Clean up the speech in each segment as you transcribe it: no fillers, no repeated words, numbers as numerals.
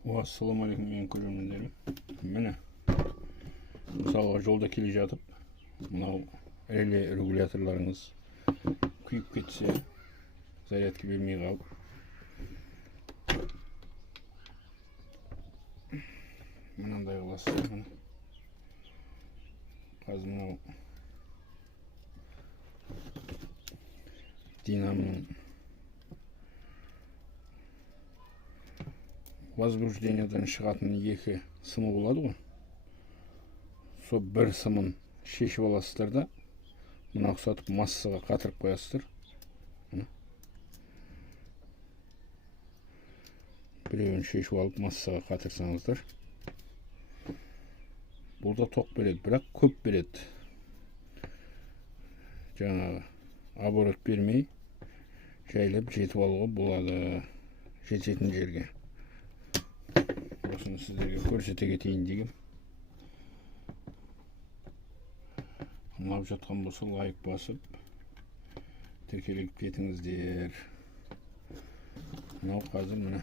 Assalamu alaikum менің көрермендерім. Міне, мысалға жолда келе жатып, мынау реле регуляторларыңыз күйіп кетсе, зарядка бермей қалып, мынандай қыласыз. Қазір мынау динамоның возбуждениядан шығатын екі сымы болады ғой. Сол бір сымын шешіп аласыздар да, мына ұқсатып массаға қатырып қоясыздар. Біреуін шешіп алып массаға қатырсаңыздар. Бұл да тоқ береді, бірақ көп береді. Жаңағы оборот бермей, жайлап жетіп алуға болады жететін жерге. Осыны сіздерге көрсете кетейін дегем. Ұнап жатқан болса лайк басып, тіркеліп кетіңіздер. Мынау қазір міне.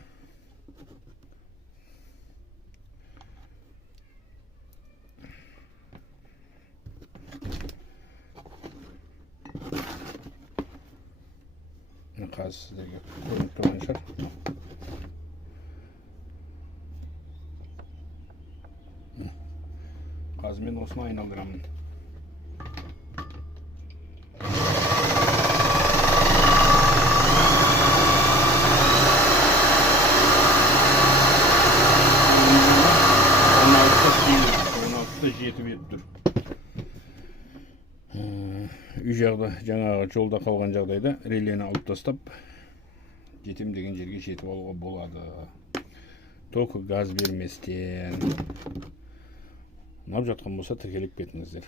Қазір сіздерге көрініп тұрған шығар. Қазір мен осыны айналдырамын. Жетіп етіп тұр. Үй жағда, жаңағы жолда қалған жағдайда релені алып тастап, жетем деген жерге жетіп алуға болады. Токі газ берместен. Ұнап жатқан болса тіркеліп кетіңіздер.